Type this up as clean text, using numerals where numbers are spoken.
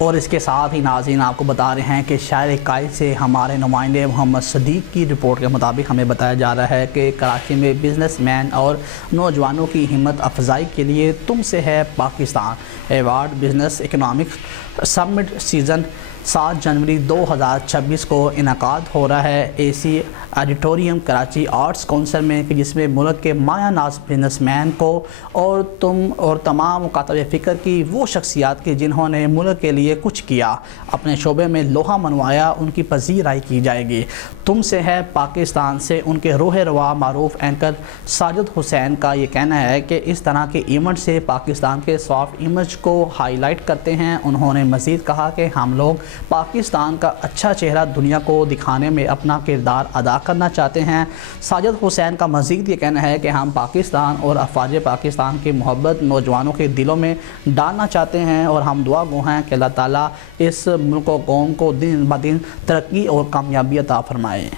اور اس کے ساتھ ہی ناظرین آپ کو بتا رہے ہیں کہ شہر قائد سے ہمارے نمائندے محمد صدیق کی رپورٹ کے مطابق ہمیں بتایا جا رہا ہے کہ کراچی میں بزنس مین اور نوجوانوں کی ہمت افزائی کے لیے تم سے ہے پاکستان ایوارڈ بزنس اکنامک سمٹ سیزن 7 جنوری 2026 کو انعقاد ہو رہا ہے اے سی آڈیٹوریم کراچی آرٹس کونسل میں، کہ جس میں ملک کے مایہ ناز بزنس مین کو اور تمام مکاتب فکر کی وہ شخصیات کی جنہوں نے ملک کے لیے کچھ کیا، اپنے شعبے میں لوہا منوایا، ان کی پذیرائی کی جائے گی۔ تم سے ہے پاکستان سے ان کے روح روا معروف اینکر ساجد حسین کا یہ کہنا ہے کہ اس طرح کے ایونٹ سے پاکستان کے سافٹ امیج کو ہائی لائٹ کرتے ہیں۔ انہوں نے مزید کہا کہ ہم لوگ پاکستان کا اچھا چہرہ دنیا کو دکھانے میں اپنا کردار ادا کرنا چاہتے ہیں۔ ساجد حسین کا مزید یہ کہنا ہے کہ ہم پاکستان اور افواج پاکستان کی محبت نوجوانوں کے دلوں میں ڈالنا چاہتے ہیں، اور ہم دعا گو ہیں کہ اللہ تعالیٰ اس ملک و قوم کو دن بدن ترقی اور کامیابی عطا فرمائے۔